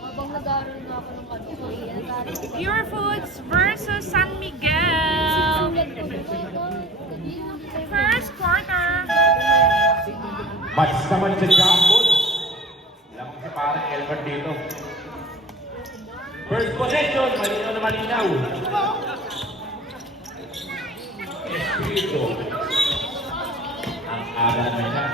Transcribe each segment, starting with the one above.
Habang nag-aaral na ako ng Pure Foods versus San Miguel. First quarter. Match naman sa Jambol. Lamang si parang Elbert dito. First possession, malinaw na malinaw. Espiritu. Ang aga naman niya.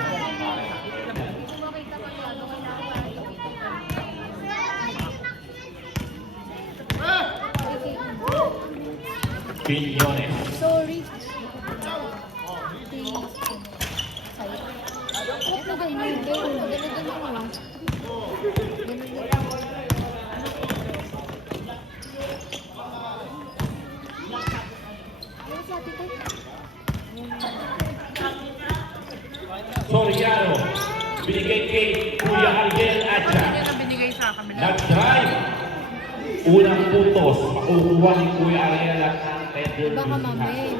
Piñones. Sorry. Ito ganyan. Ganun lang. Soriano. Binigay kay Kuya Algel Acha. Hindi na binigay sa kabila. Nag-drive. Unang putos. Makukuha ni Kuya Algel at tender. Baka mamay.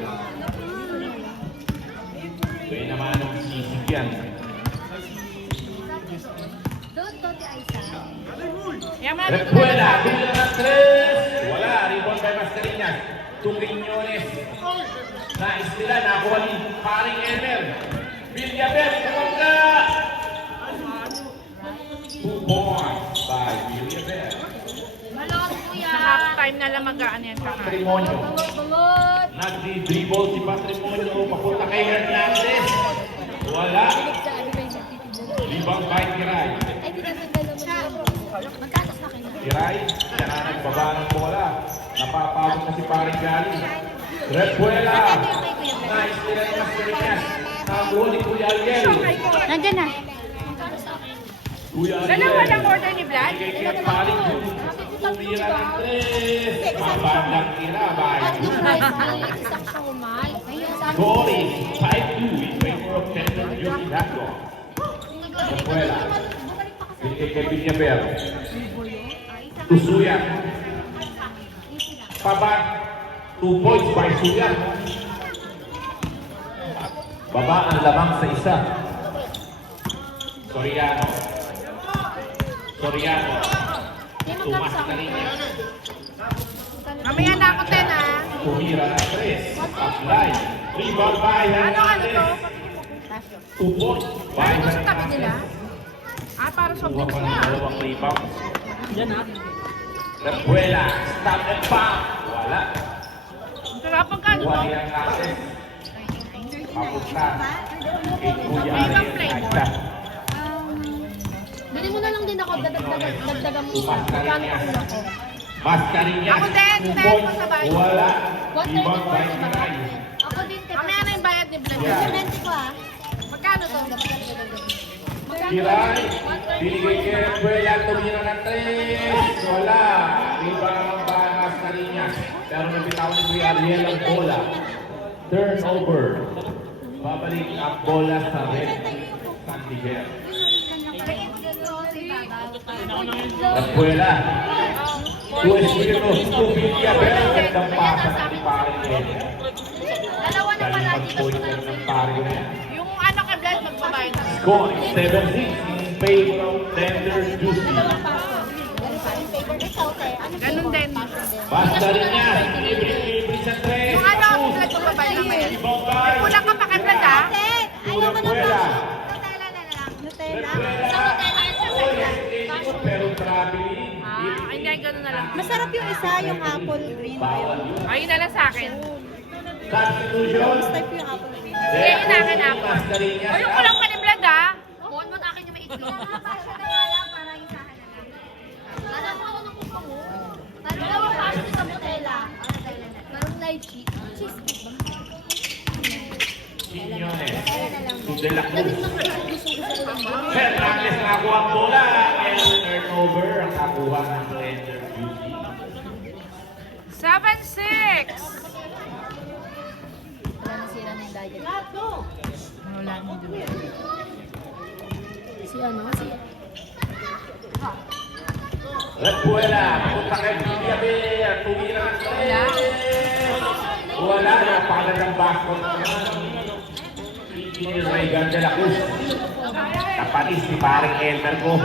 Kaya naman ang sisig yan. Recuela, tula ng 3. Wala, rebound by Mascareñas. Tumriñones. Nais nila, nakuha ni paring Elmer. Villaver, kumangga! 2 points by Villaver. Malot, kuya. Sa halftime na lang mag-aan yan kakain. Patrimonio. Balot. Nagdi-dribble si Patrimonio. Papunta kay Hernandez. Wala. Libang by Kiray. Ay, tinatanggal naman siya. Magkatas na kayo. Kiray, yan na nagbaba ng bola. Napapagod na si paring Gali. Recuela. Nice nila ni Mascareñas. Nakuha ni Kuya Algel. Nandiyan na. Kuya Algel. Dalawa lang order ni Vlad. Kaya paring tumira ng 3. Mabandang tira by Isak siya umay. Scoring 5-2 in favor of Tender Beauty Dago. Recuela. Binigay kay Villaver. Tusuyan. Pabat. 2 points by Suyan. Baba ang lamang sa isa. Soriano. Soriano. Tumas na linya. Mamaya na ako, Ten, ha? Tumira na 3. Apply. Rebound by Ano to? Hernandez. 2 points by Ano to sa tabi nila? Hernandez. Para sa Kuha books pa ng na. dalawang rebounds. Recuela. Stop and pump. Wala. Sarapan ka, ano Kuha to? ni Hernandez. Papunta. Kay Kuya May ibang Ariel flavor. Aita. Bili mo na lang din ako. Dagdagan mo isa. Magkano pa ulo ko? Mascareñas. Ako din, 2 Ted, points. pasabay. Wala. 130 Rebound po, by diba? Kiray. Ako din. Mamaya na yung bayad ni Vlad. Yeah. 20 ko ah. Magkano to? Kiray. Binigay kay Recuela. Tumira ng 3. Wala. Rebound by Mascareñas. Pero nabitawan ni Kuya Ariel ang bola. Turnover. Babalik ang bola sa Red San Miguel. Recuela. 2 Espiritu. 2 Villaver. Gandang pasa ni paring Elmer. Dalawa na pala. Galing mag-point ka ng paring na yan. Yung ano kay Vlad, magbabayad na. Score 7-6 in favor of Tender Juicy. Ganun din. Basta rin yan. Libre sa 3. Yung ano, Vlad, magbabayad na ngayon. Kulang ka pa kay Vlad, ha? Recuela. Nutella. Pero traveling. Hindi, ganun na lang. Masarap yung isa, yung apple green. Bawal yun. Ayun na lang sa akin. Substitution. Type yung apple green. Sige, inakin ako. Basta rin yan. O, yung kulang pa ni Vlad, ha? Mon, akin yung may itlog. Pasya na nga lang para yung sa akin na lang. Alam mo ako ng kumpang mo. Dalawang pasya sa Nutella. Parang light cheese. Cheese ba? Quiñones. To De La Cruz. Gusto ko lang. Fernandez nakakuha ang bola. And turnover ang nakuha ng Tender Beauty. 7-6. Wala na sila ng diet. Wala na doon. Si ano? Si... Recuela. Punta kay Villaver. Tumira ng 3. Wala. Napakalagang backcourt naman. Regan de la Cruz. Kapatis ni paring Elmer ko.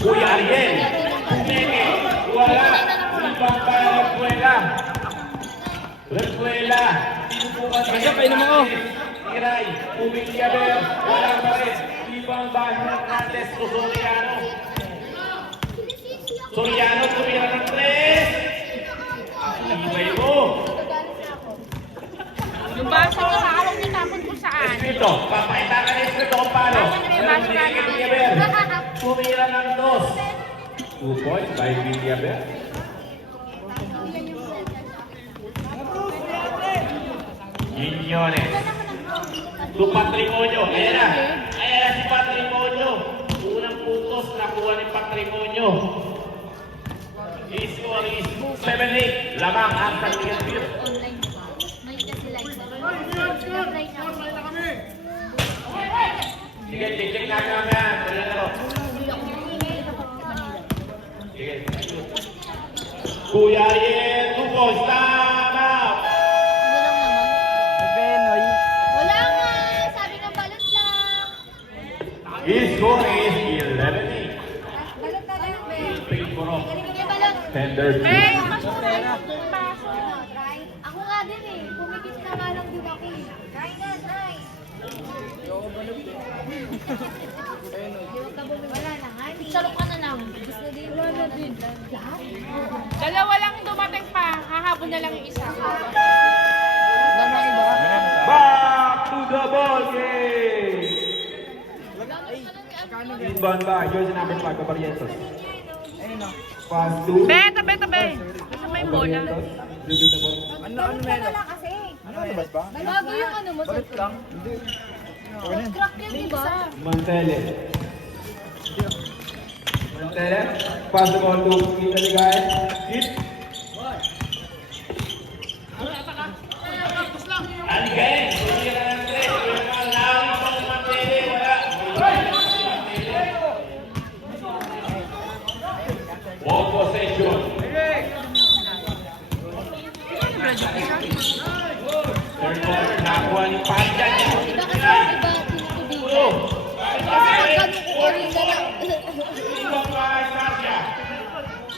Kuya Ariel. Neke. Wala. Ibang Repuela. Repuela. Tinubukan niya. Tiray. Umikiaber. Wala pa rin. Ibang Hernandez o Soriano. Soriano tumira ng 3. Ibay mo. Yung baso ko, hawak niyo tapon ko saan? Espito, papakita ka na Espito kung paano. Tumira ng 2. 2 points by Villaber. Quiñones. Tu Patrimonio. Ayan na. Ayan na si Patrimonio. Unang putos nakuha ni Patrimonio. Score is 7-8. Lamang ang San Miguel Beer. Online. May kasi live sa Sige, check natin mamaya. Tuloy na ro. Sige. Kuya Ariel, 2 points. Tama! Wala nga. Sabi ng balot lang. His score is 11-8. Balot na lang, be. Pagpuro. May balot. Tender Eh, 2. mas mura yung baso. Ako nga din eh. Pumikit na nga lang din ako eh. Try na, try. Wala na nga. Salok ka na lang. Gusto din. Wala na din. Lahat? Dalawa lang dumating pa. Hahabol na lang yung isa. Back to the ball game! Inbound by jersey number 5, Cabarrientos. Pass to Be, tabi. Gusto mo yung bola? Cabarrientos. Dribble the ball. Ano kasi? Bago yung ano mo sa lang? Hindi. Crack yan, di ba? Mantele. Mantele. Pass the ball to Kita Ligay. Hit. Aligay. Tumira ng 3. Lawin pa si Mantele. Wala. Ball possession. Third quarter. Nakuha ni Panjan. Iba kasi iba tinutubigan. Ulo. Kasi ganun ko rin na lang. Ibang by Sasha.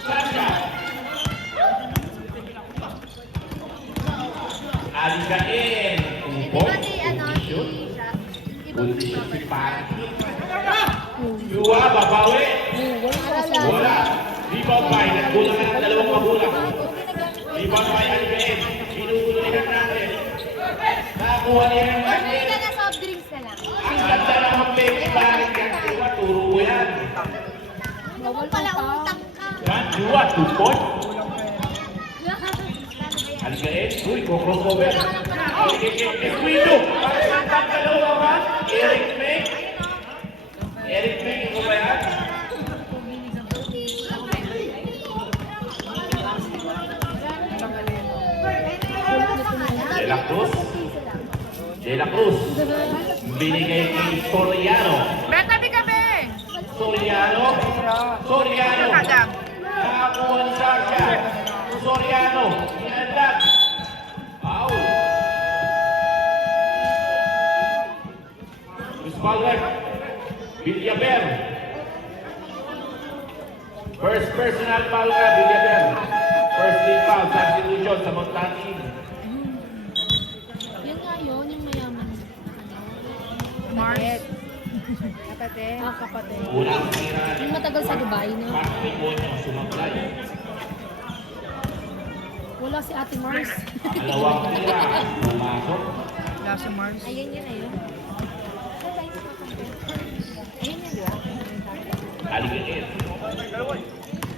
Sasha. Aligain. Di ba si ano, si Shaq? Ibang Si Pan. Yuwa, babawi. Wala. Rebound by. Nagkulang na ng dalawang magulang. Rebound by Aligain. Pinugulo ni Hernandez. Nakakuha ni Hernandez. Ka na soft drinks na lang. Ang ganda naman Becky Barik yan. Yuwa, turo yan. Huwag pala utang ka. Yan, Yuwa, 2 points. Aligain. Uy, crossover. Esquito. Ang dalawa ba? Eric May. Eric May, ikaw ba yan? De La Cruz. De La Cruz. Binigay kay Soriano. Be, tabi ka, be. Soriano. Soriano. Kadam. Nakakuha ni Sasha. Soriano. Inandak. Foul. Spalwer. Villaber. First personal foul ka, Villaber. First league foul, substitution sa Montanin. Yan nga yun, yung mayaman. Mars. Kapatid. Kapatid. Unang tira ni Yung matagal sa Dubai, no? Patrimonio sumablay. Wala si Ate Mars. Pangalawang tira, pumasok. Wala si Mars. Ayan yan, ayun. Ayan yan, di ba? Aligain.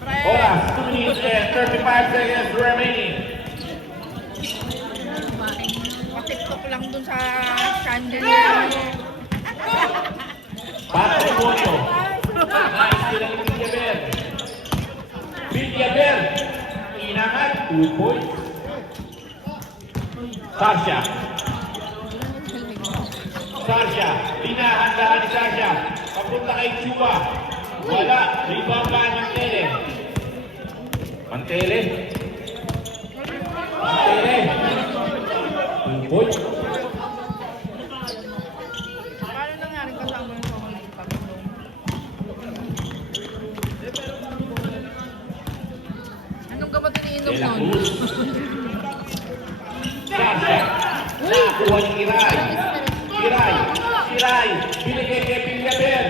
Oras, 2 minutes and 35 seconds remaining. Patiktok lang dun sa chandelier. Patrimonio. Nice tira ni Villaber. Villaber. Inangat, 2 points. Sasha. Sasha. Dinahandahan ni Sasha. Papunta kay Chua. Wala. Rebound by Mantele. Mantele. Mantele. 2 points. Paano nangyari kasama? nakuha ni Kiray. Kiray, binigay kay Villaber.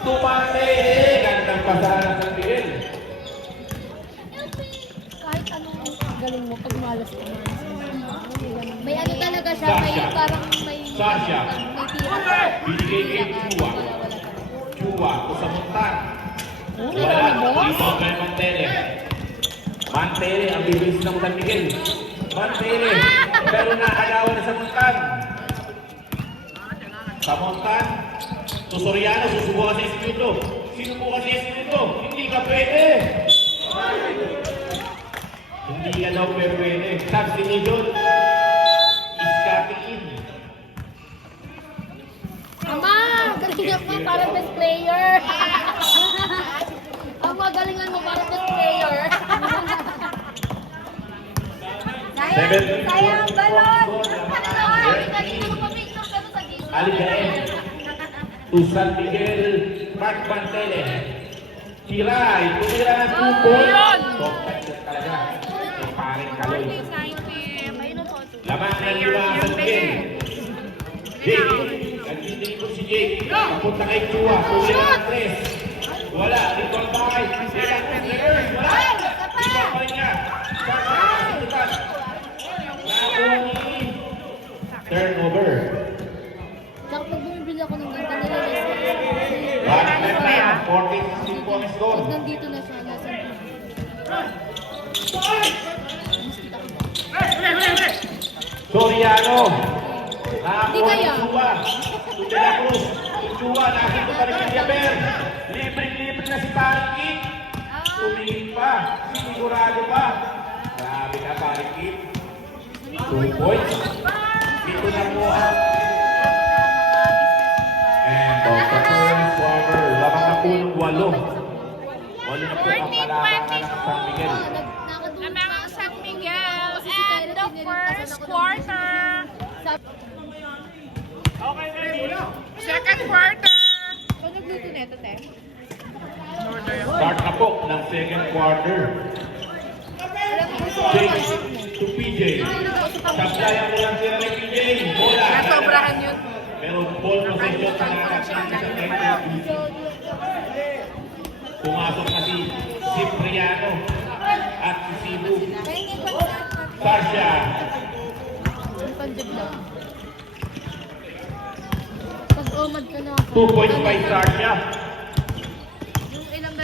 Tumate, gandang pasahan ng San Miguel. Kahit anong galing mo, pag malas ka na. May ano talaga siya, may Sasha. parang may... Sasha. May tira ka. Binigay kay Chua. Wala. Chua, kusamuntan. Oh, Wala, dito kay Mantele. Mantele, ang bibilis ng San Miguel. Mantele, pero nakalawan na sa Montan. Sa Montan, Soriano, susubukan sa Espiritu. Sinubukan sa Espiritu, hindi ka pwede. Hindi ka daw pwede. Substitution, iskatiin. Ama! Galingan mo para best player! Ang magalingan mo para best player! Sayang ang balon! Aligaen, to San Miguel, Mark Mantele. Kiray, tumira ng 2 points. Top-touch talaga. Yung paring kaloy. Lamang ng lima ang San Miguel. Jake, nagtitingin ko si Jake. Papunta kay Chua, tumira ng 3. Wala, dito ang bakay. Sila, wala. Dito ang pa niya. Turnover. Tsaka pag bumibili ako ng ganito nila, Parang na 14 points pag goal. nandito na siya, nasa Soriano. Hindi Nakakuha kaya. ng Chua. De La Cruz. Chua, nakita pa rin yung Jaber. Libre-libre na si Parikit. Tumingin pa. Sigurado pa. Grabe na Parikit. 2 points. Dito na po ang and the first quarter. Lamang na po ng 8. 8 na po ang kalamangan ng San Miguel. Namang San Miguel and the first quarter. Second quarter. Kung nagluto neto, te? Start na po ng second quarter. Jake to PJ. Saplayan mo lang sila ng PJ. Bola. Nasobrahan yun. Pero ball possession sa nakakasya. Pumasok na si Cipriano at si Cebu. Sasha. Ang pandib lang. Pag omad ka na 2 points by Sasha. Yung ilang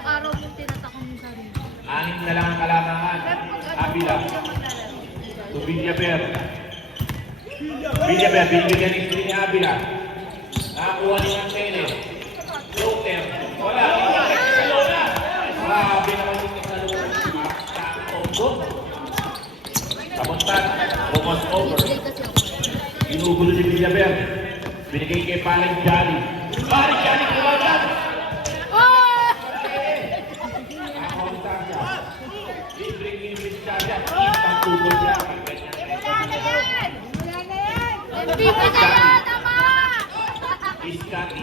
araw mong tinatakong mo sarili. 6 na lang ang kalamangan. Abila. To Villaber. Villaber, binigyan ni Sri Abila. Nakakuha ni Mantele. Floater. Wala. Salona. Grabe naman yung Salona. Takot. Kamuntan. Almost over. Bigay kasi ako. Ginugulo ni Villaber. Binigay kay Paring Jolly. Paring Jolly, kumagat! Oh! Ako ang Sasha. Libre-libre si Sasha. Isang tubol niya. MVP na yan! Tama! Iskati.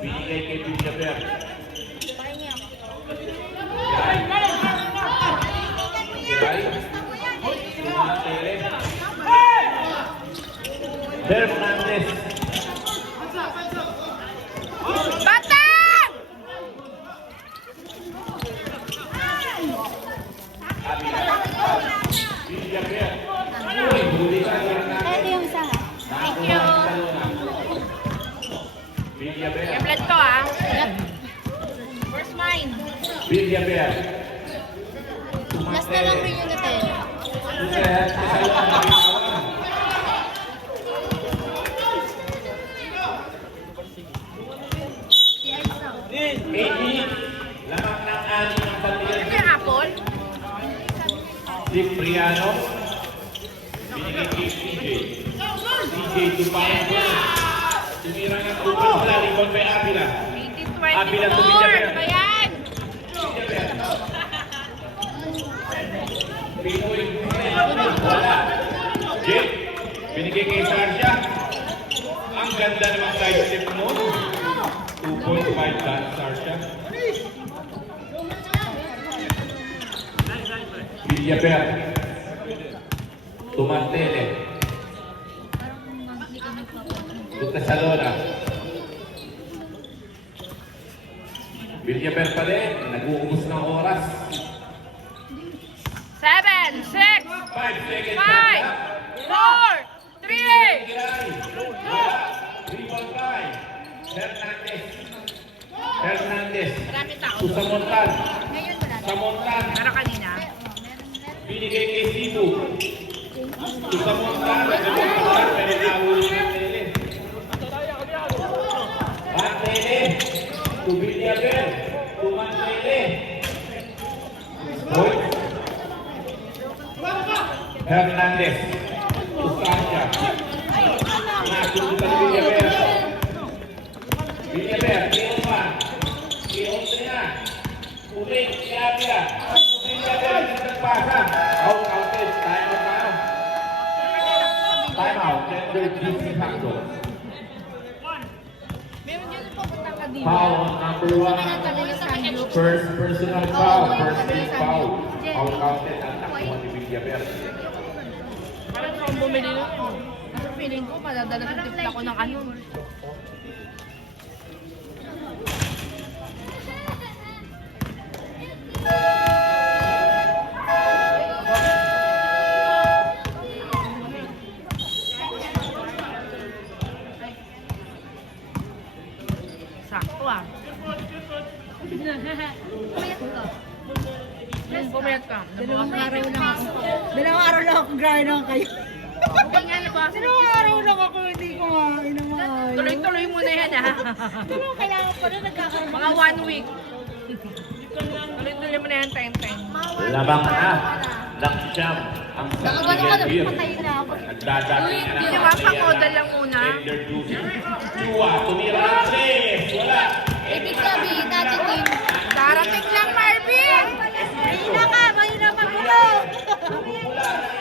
Binigay kay Villaber. Kiray. Mantele. Fernandez. Bata! Villaber. Uy, huli ka Fernandez. yung isa ha? Nakakuha ng Salona. Villaber. Blood ko ah. Where's mine? Villaber. Last na lang rin yung natin. Suset. Salona. Bitawan. Amy. Lamang ng 6 ng pamilya. Ito yung apple? Cipriano. Binigay kay CJ. CJ Tupayan. Tumira ng tubol sa rebound kay Abila. 18-24. Abila to Villaber. Ano ba yan? Pinoy. Wala. Jake. Binigay kay Sasha. Ang ganda naman side step mo. 2.5 done, Sasha. Villaber. Tumantele. Tucasalona. Villaper pa din. Nag-uubos ng oras. 7, 6, 5 seconds. 5, 4, 3. Hernandez. Marami tao. To Samontan. Ngayon wala. Samontan. Pero kanina. Binigay kay Cebu. To Samontan. Samontan. Pero nahuli ng Tele. Mantele. To Villaver. To Mantele. Hoy. Hernandez. To Sanchez. Nasunod sa Villaver. Villaver. Tioman. Tioman na. Ulit. Siapia. Villaver. Nagpasa. Out. Outed. Time out tayo. Time out. Gender DC factor. Meron dyan pupunta ka dito. Foul on number 1. First personal foul. First team foul. Out counted. Ang takbo ni Villaver. Parang kung bumili nun. Pero feeling ko, madadala sa timpla ko ng ano. Sakto ah. Pumayat ka. Dalawang araw lang ako grind lang kayo. Okay nga na ba? Dalawang araw lang ako hindi ko kumain ng maayos. Tuloy-tuloy mo na yan ah. Pero kailangan pa rin nagkakaroon. Mga 1 week. Tuloy-tuloy mo na yan, 10-10. Labang na. Laksyam. Ang Nakagano ka na, patay na ako. Nagdadating na Hindi naman, pakoda lang muna. Tender juicy. Chua. Tumira ng Reyes. Wala. Ibig sabihin natin din. Darating lang, Marvin! Mahina magbulog.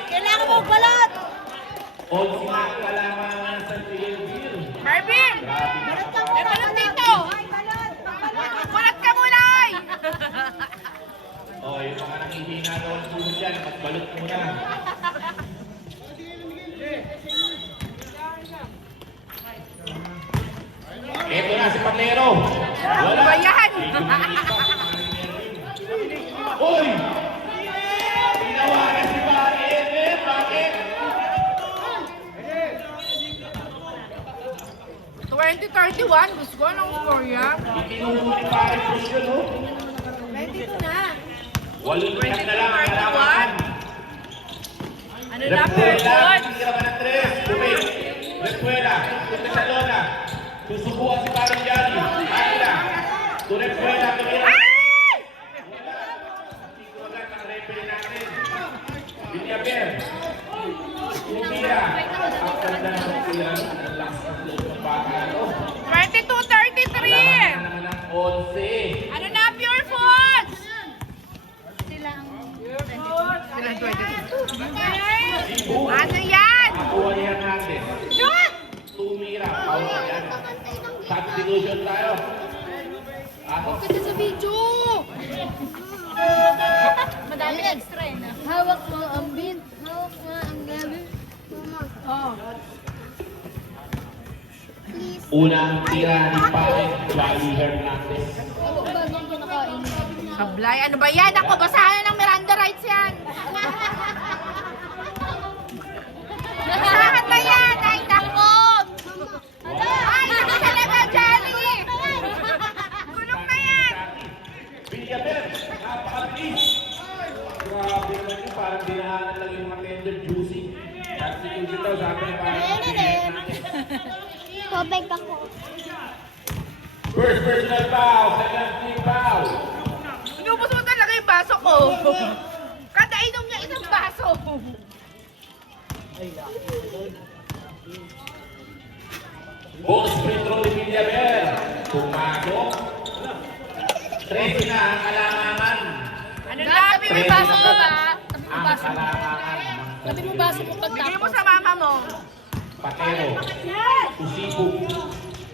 Kailangan mo balot. All sinang kalamangan sa Tilil. Marvin! Grabe ka May balot dito! Balat ka muna, oy! Oh, yung mga nakihina doon po dyan, magbalot muna. Ito na si Patero. Wala. Ano ba yan? Uy! Tinawagan si Pare Edwin. Bakit? 20-31, gusto ko anong score yan? Itinulong ni Pare Cruz yun, oh. 22 na. Walong minute na lang ang kalamangan. Ano na, Repuela, Perlon? titira ka ng 3. Bumig. Repuela, Tucasalona. Susubukan si Parang Jolly. Akila. To Repuela, tumira. Ay! Wala ang referee natin. Villaver. Tumira. Ang ganda ng tira. Ang lakas ng loob ng baka, no? 22-33! Kalamangan naman ng 11. Ano na, Pure Foods? Silang Silang 22. Ano yan? Nakuha ni Hernandez. Shoot! Tumira. Out na yan. Substitution tayo. Ano? Kasi sa video! Madami extra eh na. Hawak mo ang bin. Hawak mo ang gabi. Oh. Please. Unang tira ni Pare Jolly Hernandez. Ako ba nung kinakain? Sablay, ano ba yan? Ako, basahan na ng Miranda rights yan. Basahan ba yan? Ay, nako! Ay, nako talaga, Johnny! Kulong na yan! Villaver, napakabilis. Grabe naman yun, parang dinahanan lang yung mga tender juicy. Substitution daw, sabi ng parang Hernandez. Tubig ako. First personal foul, second team foul. Inubos mo talaga yung baso ko. Kada inom niya isang baso. Bonus free throw ni Villaver. Pumasok. 13 na ang kalamangan. Ano na, may baso ko ba? Ang kalamangan. Sabi mo baso mo Bigay mo sa mama mo. Patero. Tusibo.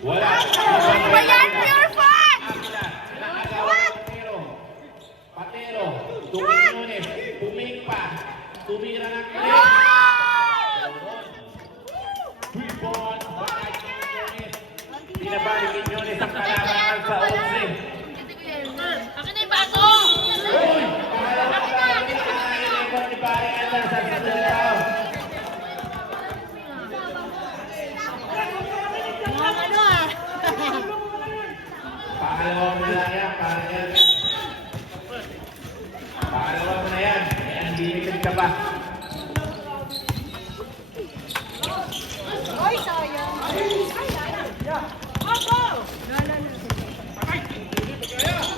Wala. Ano ba yan? Pure Fun! Patero. Patero. Tumingin Nunes. Tumingin pa. Tumira ng 3. Binaba ni Quiñones ang kalamangan sa 11. Akin na yung baso! Uy! Pangalawang foul. Pinaka-record ni Paring Elmer sa susunod na round. Mga ano ah. Pangalawa mo na yan, Paring Elmer. Pangalawa mo na yan. May unlimited ka pa. Oy, sayang.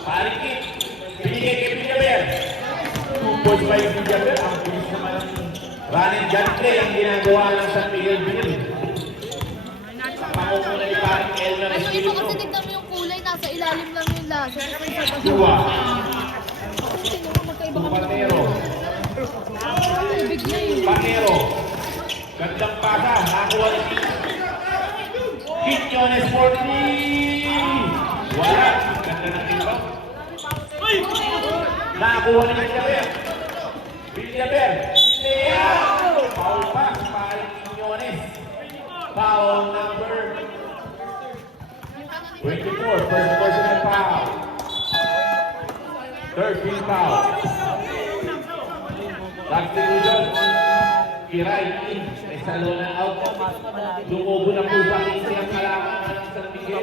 Paring Kit. Binigay kay Villaver. 2 points by Villaver. Ang bilis naman ang running gun play ang ginagawa ng San Miguel Bill. Pangunguna ni Paring Elmer Ano ito Espiritu. kasi tignan mo yung kulay, nasa ilalim lang yung laser. Dua. Sino mo magkaiba kami ng Patero. tubig na yun. Patero. Gandang pasa. Nakuha ni Quiñones for 3. Wala. Ganda ng timba. Nakuha ni Villaver. Villaver. Foul pass. Paring Quiñones. Foul number 24. First personal foul. 13 foul. Substitution. Kiray in. May salo na out. Lumubo na po sa kasi ang kalamangan ng San Miguel.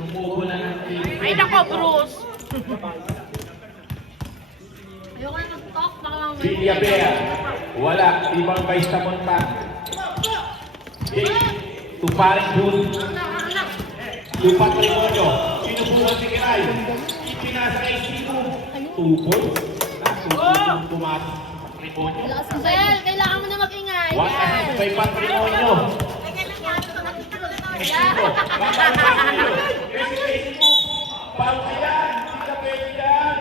Lumubo na ng team. Ay, nako, Bruce! Ayoko na mag-talk, baka mamaya. Villaver. Wala. Ibang vice sa montan. Jake. Tuparing Jun. Tupatrimonyo. Sinubukan si Kiray. Ipinasa kay Siku. 2 points. Natutulong tumas. Patrimonyo. Bel, kailangan mo na mag-ingay. 1 assist by Patrimonyo. Siku. Paul ka yan. Hindi ka pwede yan.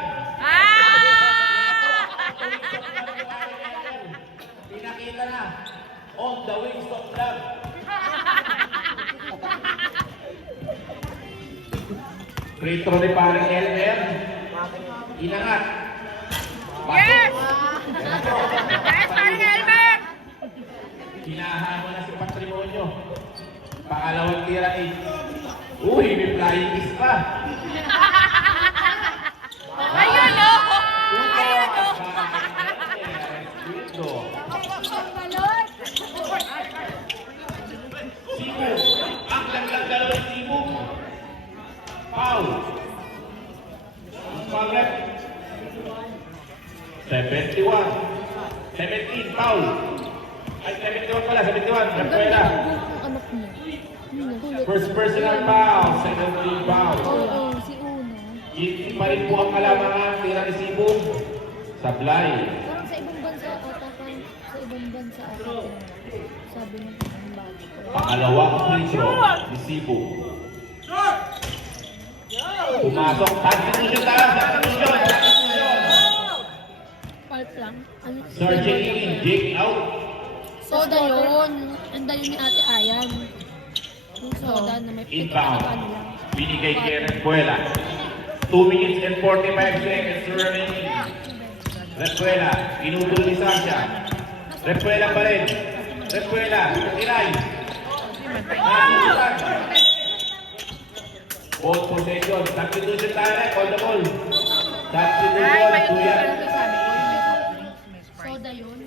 Pinakita na. On the wings of love. Free throw ni Paring Elmer. Inangat. Yes! Yes, Paring Elmer! Hinahamon na si Patrimonyo. Pangalawang tira 8. Uy, may flying kiss pa. Ayun, oh! Ayun, Sibu. Ang langlang dalawa ni Sibu. Foul. Foul rep. 71. 17 foul. Ay, 71 pala. 71. Rafaela. Anak mo. First personal foul. 17 foul. Oo, si Uno. Hindi pa rin po ang kalamangan. Tira ni Sibu. Sablay. Parang sa ibang bansa ata, sa ibang bansa ata. Sabi mo ang bago. Pangalawang free throw ni Sibu. Pumasok. Substitution tayo. Substitution. Part lang. Ano? Sergeant in. Jake out. Soda yun. Anda yun ni Ate Ayan. Yung soda na may pito Inbound. na ano lang. Binigay kay Repuela. 2 minutes and 45 seconds remaining. Repuela. Inutol ni Sasha. Repuela pa rin. Repuela. Tiray. Nasusutan. Ball possession. Substitution tayo na. Call the ball. Substitution. Tuya. Soda yun.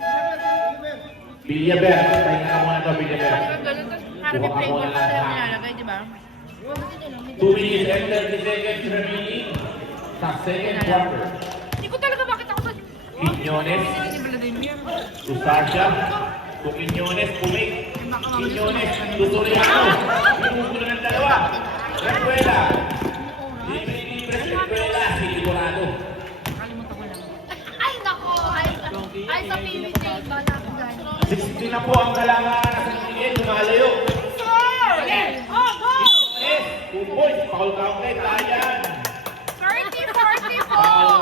Villaver. Pahinga ka muna to, Villaver. Ganun, tapos parang may flavor pa sila nilalagay, di ba? 2 minutes and 30 seconds remaining. Sa second quarter. Hindi ko talaga bakit ako sa... Quiñones. Hindi pala din yan. To Sasha. To Quiñones. Pumik. Quiñones. To Soriano. Pinugulo ng dalawa. Repuela. Libre si Repuela. Sigurado. Nakalimutan ko lang. Ay, nako! Ay, sa PVC. Bala ko dyan. 60 na po ang kalamangan na sa Miguel. Lumalayo. Quiñones. 2 points. Foul counted. Tayan. 30-44!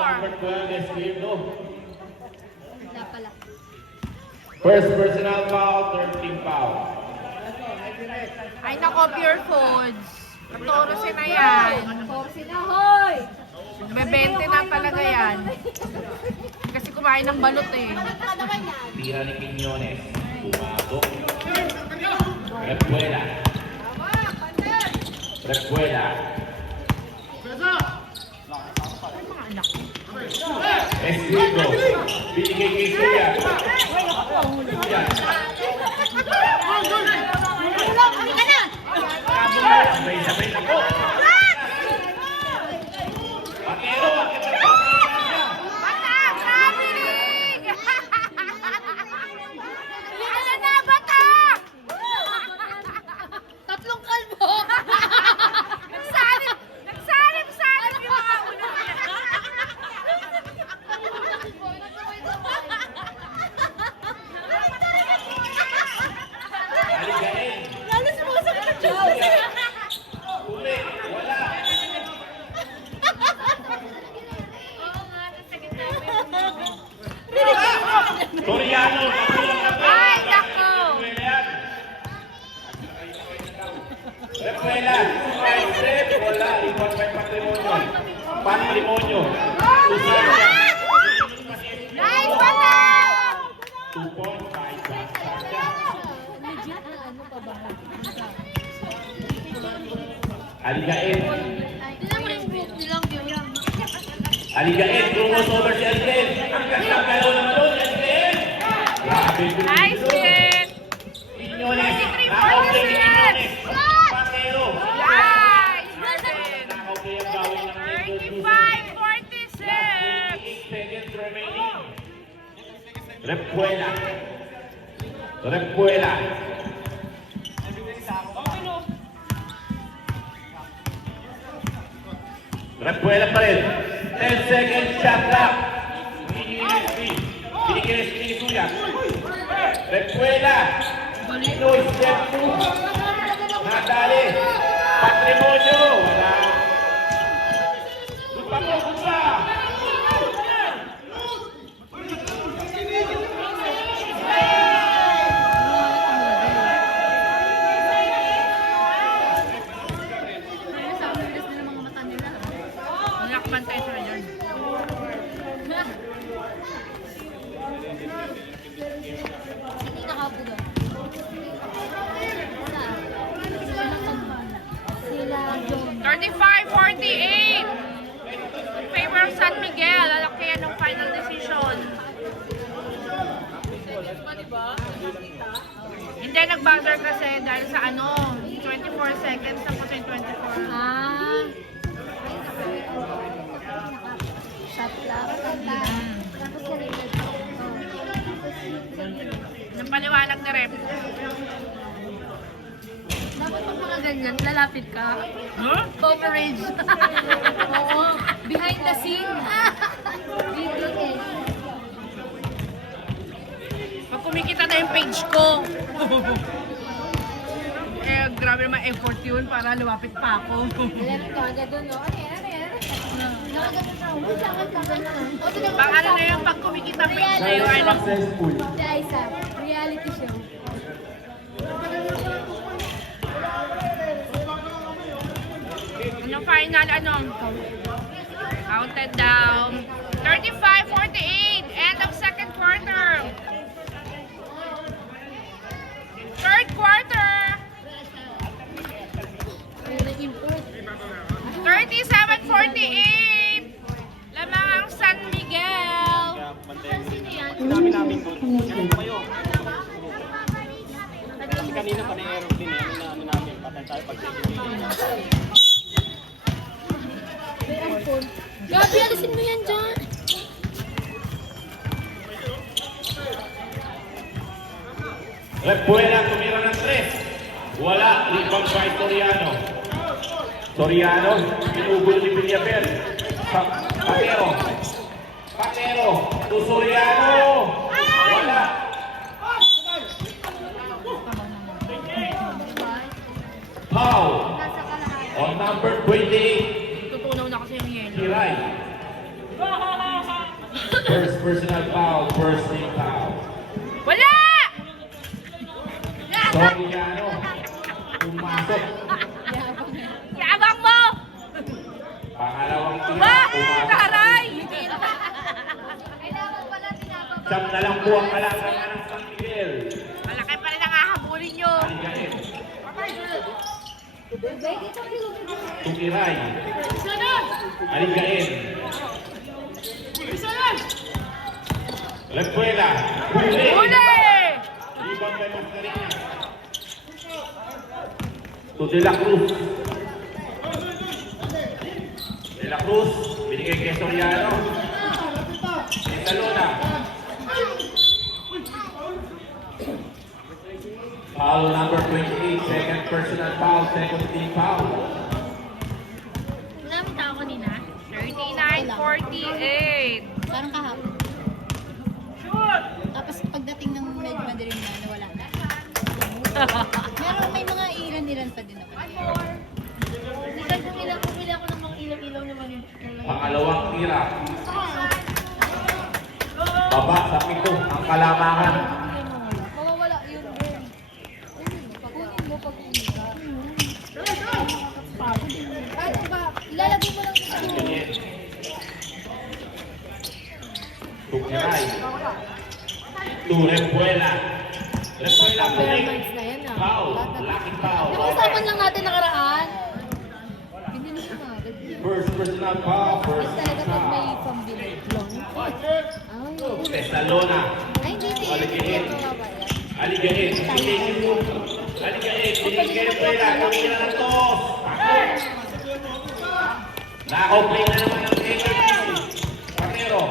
Number 12. Let's give no. Wala pala. First personal foul. 13 foul. Ay, nako, Pure Foods. 14 na yan. 14 na, hoy! 20 na talaga yan. Kasi kumain ng balot eh. Tira ni Quiñones. Pumasok. Repuela. Repuela. Escrito. Binigay kay Suya. Suya. Sabay-sabay na po. Pakero. Tatlong kalbo! Nagsalip yung mga ulo nila. Aligain. Lalo sumasakit ang Diyos. Uli. Wala. Soriano. Ay, nako! Repuela. Wala. Ipon pa yung patrimonyo. Patrimonyo. Susana. Nice one na! 2.5. Aligain. Tignan mo yung book nilang yun. Aligain. Crumos over si Aligain. Ang kasagalaw naman doon. Aligain. Grabe. Nice hit! Quiñones. 43, Nakaupay ni 46. Quiñones. Pakero. Nice! Nakaupay ang gawin ng Negros. 35-46! 28 seconds remaining. Repuela. Repuela. Repuela pa rin. 10 seconds shot clock. Binigyan ni Suya. Repuela. Pinoy step 2. Nadali. Patrimonyo. Wala. Gupa po, gupa. Sa umilis din ang mga mata nila. Nakman tayo sa yun. Hindi nakabuga. Sila John. 35-48! In favor of San Miguel. Lalaki yan ng final decision. Hindi, nag-buzzer kasi dahil sa 24 seconds tapos yung 24. Ah. Shot lang. Tapos sarili. Nang paliwanag na rep. Dapat pag mga ganyan, lalapit ka. Huh? Coverage. Oo. Behind the scene. BTS. Pag kumikita na yung page ko. Eh, grabe naman effort yun para lumapit pa ako. Alam ko, agad doon, no? Ano yan? Ano yan? Nakaganda na. Huwag sa akin, kaganda. O, ito naman. Pang ano na yun, pag kumikita page na yun, ano, Successful. Si Aiza, reality show. yung final, counted down. 35-48, end of second quarter. Third quarter, Ay, nag-import. 37-48. Lamang ang San Miguel. Sino yan? Kasi kanina pa na aeroplane eh, ano namin, patay tayo pag May iPhone. Gabi, alisin mo yan dyan. Repuela tumira ng 3. Wala. Rebound by Soriano. Soriano. Pinugol ni Villaver. Patero. Patero. To Soriano. Wala. Foul. Nasa kalahati. On number 28. Tutunaw na kasi yung yelo. Kiray. First personal foul. First team foul. Wala! Soriano. Pumasok. Yabang mo! Pangalawang tira. Ba! Pumasok. Taray! Kailangan pala tinapag. Siyam na lang po ang kalasangan ng San Miguel. Malaki pa rin ang hahabulin nyo. Aligain. Tukiray. Aligain. Lepuela. Huli. Ibang may Mascareñas. To De La Cruz. De La Cruz. Binigay kay Soriano. Talona. Foul number 28, second personal foul, second team foul. Wala mo tao kanina? 39-48. Parang kahapon. Tapos pagdating ng medyo madilim na, nawala na. Pero may mga ilan-ilan pa din naman. Hindi ka bumili ako ng mga ilaw-ilaw naman yung Pangalawang tira. Baba sa pito ang kalamangan. mawawala yun, girl. Kunin mo pag uwi ka. Ano ba? Ilalagay mo lang sa Tukiray. To Repuela. Repuela pulik. na yan ah. Foul. Lucky foul. Napag-usapan lang natin nakaraan. Hindi na siya agad. First personal foul. First Kasi talaga pag may foul. pambilit long. Tesalona. Ay, hindi. Aligain. Mawawala. Aligain. Aligain. Binigay kay Repuela. Tumira na to. Naka-play na naman ang Lakers. Patero.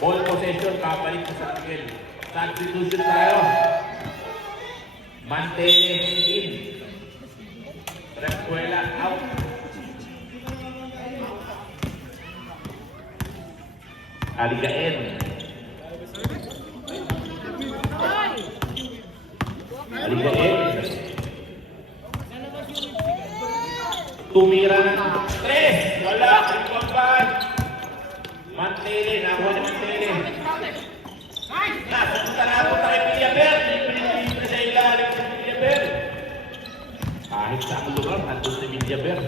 Ball possession, kabalik sa San Miguel. Substitution tayo. Mantele in. Repuela out. Aligain. Aligain. Tumira ng 3. Wala. Ipampan. Mantele. Nakuha ni Mantele. Nasunta na ako kay Villaber. Pinipili sa ilalim sa Villaber. Kahit sa ang lugar, nandun si Villaber.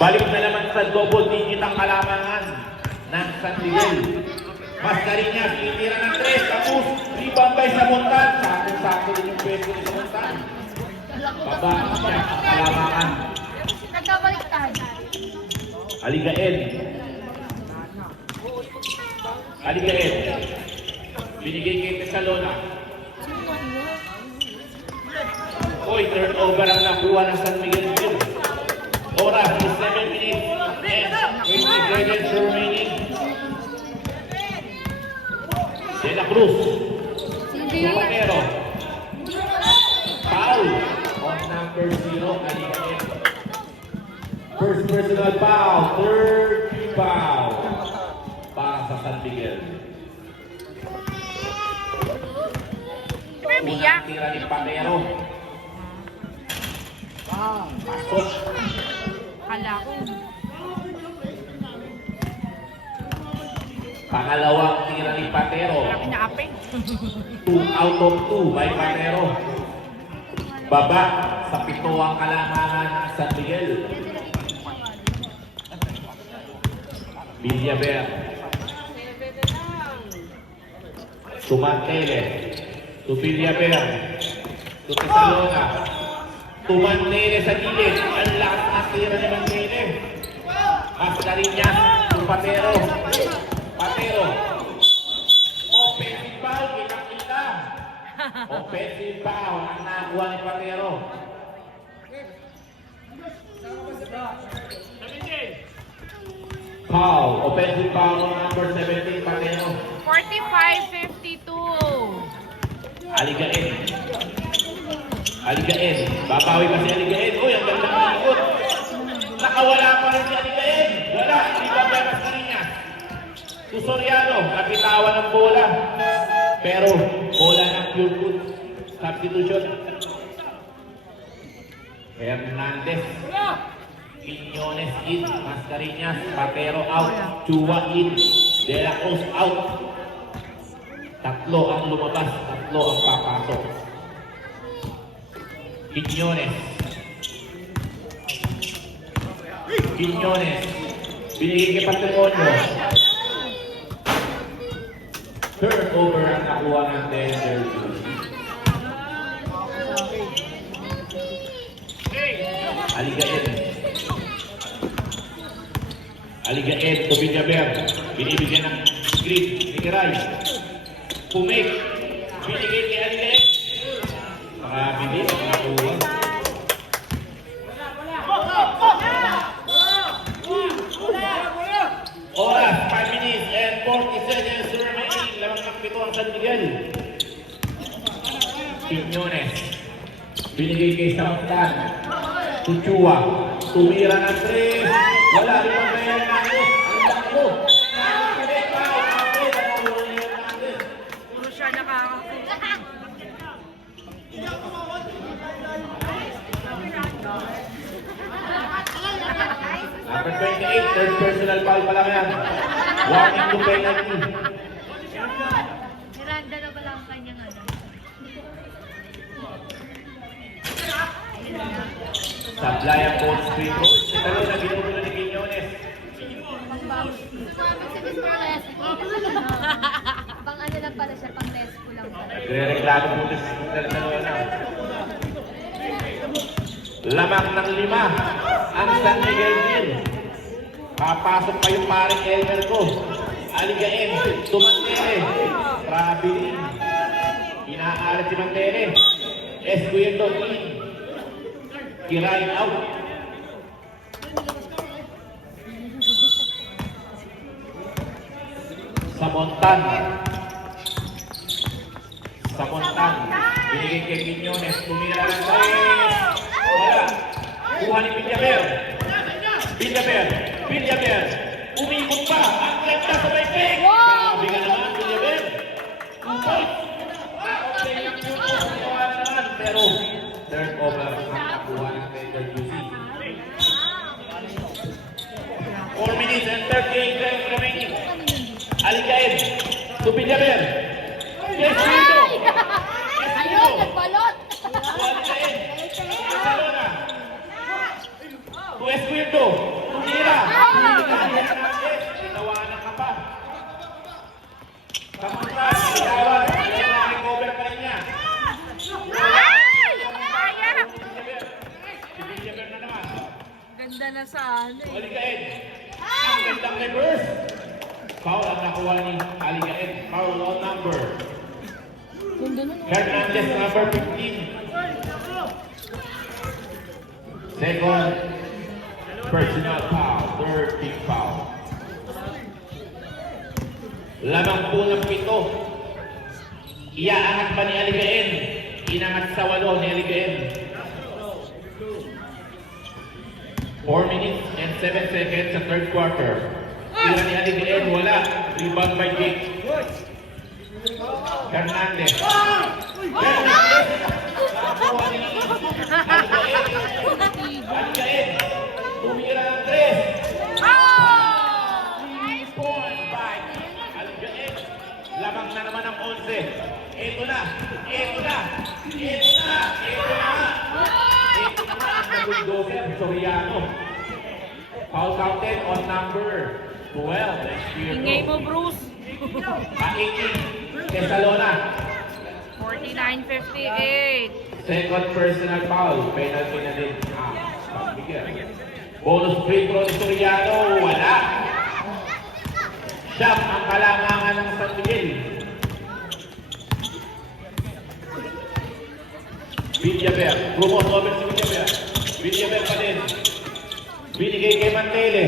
Balik na naman sa double digit ang kalamangan ng San Miguel. Mascareñas, tinitira ng 3. Tapos, rebound by sa Montan. Sakto-sakto din yung pwesto ni sa Montan. Baba niya ang kalamangan. Nagkabaliktad. Aligain. Aligain. Binigay kay Tesalona. Oy, turnover ang nakuha ng San Miguel Gil. Oras is 7 minutes and 20 seconds remaining. De La Cruz. Supatero. Foul on number 0, Aligain. First personal foul, third foul para sa San Miguel. Unang tira ni Patero. Pasok. Kala ko. Pangalawang tira ni Patero. Inaapin. 2 out of 2 by Patero. Baba sa 7 ang kalamangan ng San Miguel. Villaber. Tumantele. To Villaber. To Tesalona. Tumantele sa gilid. Ang lakas na tira ni Mantele. Mascareñas. To Patero. Patero. Offensive foul. Kita-kita. Offensive foul ang nakuha ni Patero. Foul. Offensive foul on number 17, Patero. 45-52. Aligain. Aligain. Babawi ba si Aligain? Uy, ang ganda ng ikot. Nakawala pa rin si Aligain. Wala. Hindi ba ba Mascareñas? Si Soriano. Nakitawan ng bola. Pero, bola ng pure good. Substitution. Hernandez. Quiñones in. Mascareñas. Patero out. Chua in. De La Cruz out. Tatlo ang lumabas. Tatlo ang papasok. Quiñones. Quiñones. Binigay kay Patrimonio. Turnover ang nakuha ng Denver. Aligain. Aligain to Villaver. Binibigyan ng screen ni Kiray. Pumik. Binigay kay Aligain. Makabilis. Makakuha. Oras, 5 minutes and 40 seconds to remain. Lamang ng pito ang San Miguel. Piñones. Binigay kay Samtan. Tuchua. Tumira ng 3. Wala rin ang kaya natin. Ang takbo. Puro siya nakakapunta. Number 28, third personal foul pa lang yan. Warning to penalty. Miranda na pala ang kanyang ano. Sablay ang coach free throw. Ito na ginugulo ni Quiñones. Pang ano lang pala siya, pang rescue lang pala. Nagre-reklamo po sa dalawa na. Lamang ng 5 ang San Miguel din. Papasok pa yung paring Elmer ko. Aligain, Tumantere, Trabilin. Inaalat si Mantere. Escuendo in. Kiray out. Samontan. Samontan. Binigay kay Quiñones. Tumira ng 3. Wala. Kuha ni Villaver. Villaver. Villaver. Umikot pa. Ang ganda sa may peg. Sabi nga naman, Villaver. Kupot. Pero turnover ang nakuha ng Pedro QC. 4 minutes and 38 seconds remaining. Aligain. To Villaver. Yes, Vito. Ayun, nagbalot! Aligain. Barcelona. To Escuento. Tumira. Tawanan ka pa. Kamuntag. Itawan. Recover pa rin niya. Si Villaver na naman. Ganda na sa ano eh. Aligain. Ang gandang reverse. Foul ang nakuha ni Aligain. Foul on number. Hernandez number 15. Second personal foul. Third team foul. Lamang po ng 7. Iaangat pa ni Aligain. Inangat sa 8 ni Aligain. 4 minutes and 7 seconds sa third quarter. Tira ni Aligain, wala. Rebound by Jake. Hernandez. Hernandez. Nakuha ni Aligain. Tumira ng 3. 3 points by Aligain. Lamang na naman ang 11. Ito na. Ito na. Ito na. Ito na. Ito na ang bulldozer, Soriano. Foul counted on number 12. Ingay mo, Bruce. Pakiking Tesalona. 49-58. Second personal foul. Penalty na din. Bonus free throw ni Soriano. Wala. Siyam ang kalangangan ng San Miguel. Villaver. Rumos over si Villaver. Villaver pa din. Binigay kay Mantele.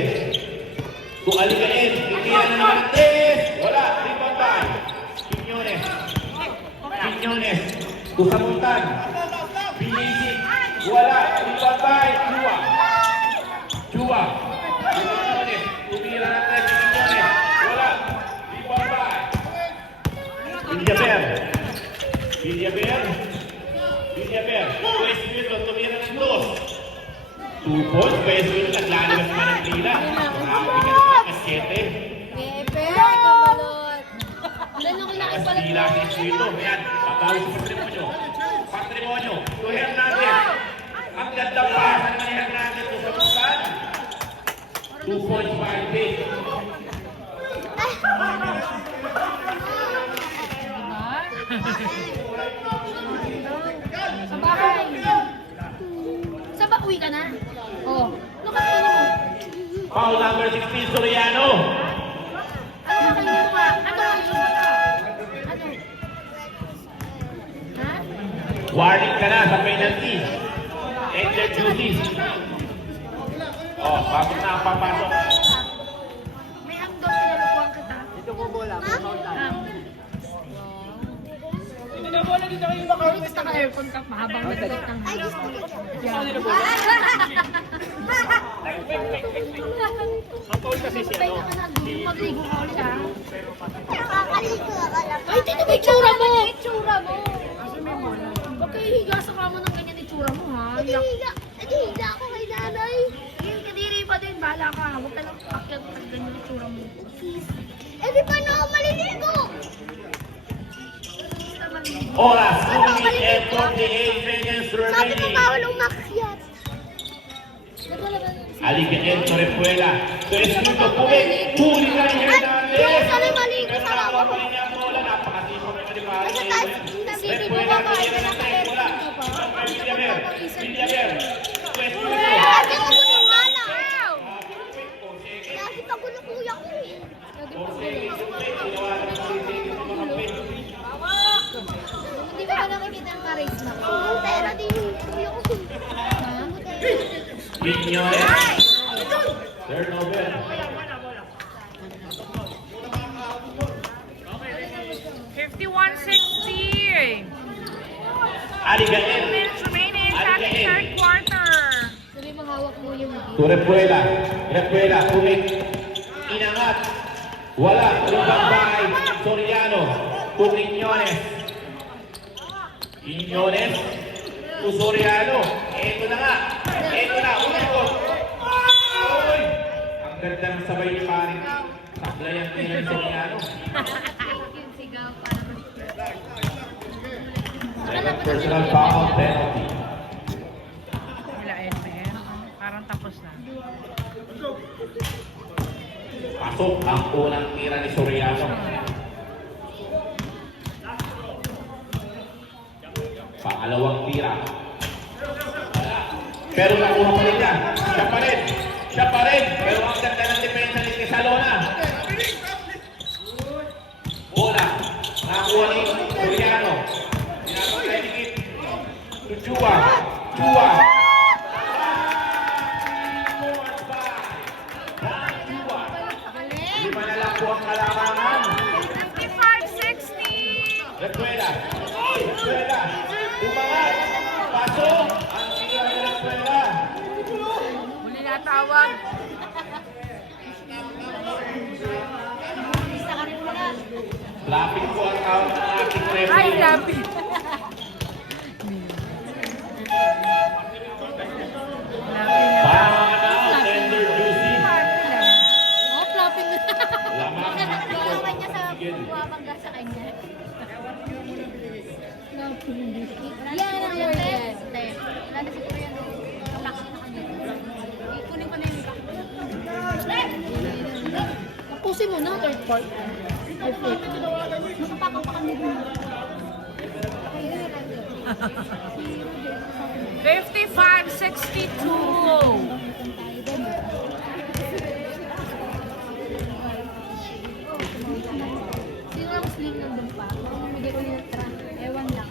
Kung Aligain, titira na naman ang 3. Wala. Rebound by Quiñones. Quiñones. Kusamuntan. Binisik. Wala. Rebound by Chua. Chua. Tumira ng 3 si Quiñones. Wala. Rebound by Villaver. Villaver. Villaver. Pues Wilson, tumira ng 2. 2 points. Pues Wilson, naglalabas man ng tira. Grabe ka naman, 7. Pepe, kabalot! Ganun ko laki pala. Tila si Chito. Ayan, pabawi sa patrimonyo. Patrimonyo. To Hernandez. Ang ganda pa. Saan man ni Hernandez? To Samutan. 2 points by Jake. Sa bahay. Sa ba? Uwi ka na? Foul number 16, Soriano. Ano kayo ba? Ano? Ano? Ha? Warning ka na sa penalty. Enter duties. Oh, pasok na ang papasok. May angdol sinalukuhan kita. Dito po bola. Foul lang. Gusto ka aircon ka mahabang nagalit ng Ay, gusto ko dyan. Ang foul kasi si ano. Magligo ka ulit ha. Nakakaligo ka lang. Ay, tito, may tsura mo! Tsura mo! Huwag kayo higa sa kamo ng ganyan itsura mo ha. Naghihiga ako kay nanay. Kadiri pa din, bahala ka. Huwag ka lang pakyat pag ganyan itsura mo. Eh, di pa na ako maliligo. Oras, 2 minutes and 48 seconds Sabi ko remaining. bawal umakyat. Aliga Enzo Repuela. So, escrito, huli ka rin Ay, Hernandez. yung sabi maligo Pero sa ako. nakawala niya ang bola. Napakasipag na di ba? Kasi tayo, nasibigo Repuela, ka ba? tuloy na ng tres. Bola. Villaver. Villaver. So, escrito. Lagi ko gulungan ah. Lagi pa gulo kuya ko eh. Hindi ko ba nakikita ang karis na ko? Pero di kuya ko. Quiñones. Turnover. 51-60. Aliga Enzo. Minutes remaining sa ating third quarter. Sabi mo hawak mo yung To Repuela. Repuela, kumik. Inangat. Wala. Ribang bahay. Soriano. To Quiñones. Quiñones. To Soriano. Eto na nga. Eto na. Umikot. Oy! Ang ganda ng sabay ni paring. Saklayan nila ni Soriano. yung sigaw para Personal foul penalty. Nila FM. Parang tapos na. Pasok ang unang tira ni Soriano. Pangalawang tira. Pero nakuha pa rin niya. Siya pa rin. Siya pa rin. Pero ang ganda ng depensa ni Quezalona. Bola. Nakuha ni Soriano. Pinapagay dikit. To Chua. Chua. Lima na lang po ang kalamangan. 55-60. Repuela. Repuela. Umangat. Pasok. Ang tira ni Repuela. Huli na tawag. Lapit po ang tawag ng ating Ay, referee. lapit. Pangangaw, tender juicy. Oh, flopping na. Lamang. Nalaman niya sa bumabangga sa kanya. Yan ang word yan. Wala na siguro yan. Lakas na kami. Ikunin ko na yung tapusin mo na, third part. Nakapakang pa kami dun. 55-62. Sino ang sling nandun pa? Hindi ko yung tra. Ewan lang.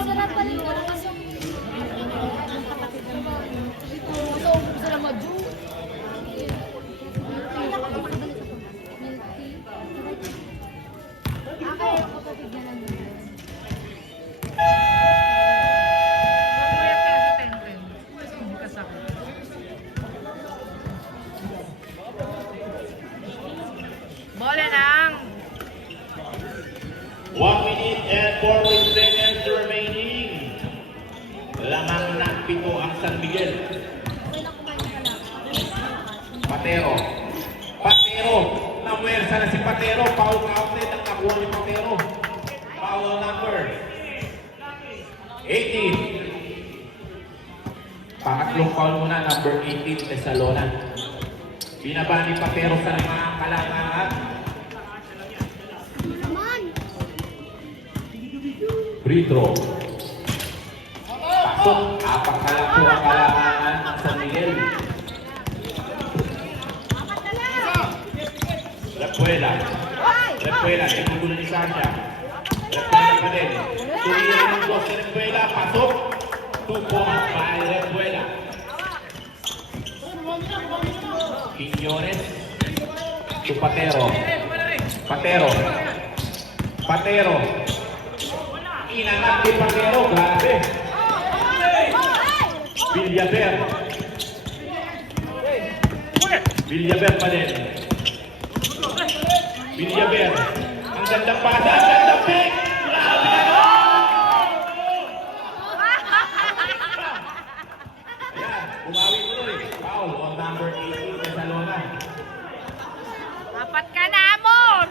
Sarap pa rin ko. Ito, sila mag-ju. Okay, ako patignan lang yun. Mamaya kaya sa 10-10. Hindi ka sakit. Bola lang. 1 minute and 40 seconds remaining. Lamang na pito ang San Miguel. Patero. Patero. Namuwersa na si Patero. Foul outlet ang nakuha ni Patero. Foul number 18. Pangatlong foul muna, number 18, Quezalona. Binaba ni Patero sa limang kalangan. Naman. Free throw. Pasok. Apat na lang po ang kalangan ng San Miguel. Repuela. Repuela, segundo na distansya. Repuela pa din. Tumira ng dos si Repuela, pasok. 2 points by Repuela. Quiñones to Patero. Patero. Patero. Inangat ni Patero, grabe. Villaver. Villaver pa din. Villaver. Ang gandang pasa, ang gandang pick. Grabe na no! Ayan, bumawi tuloy. Foul on number 18 Tesalona. Dapat ka na, amor!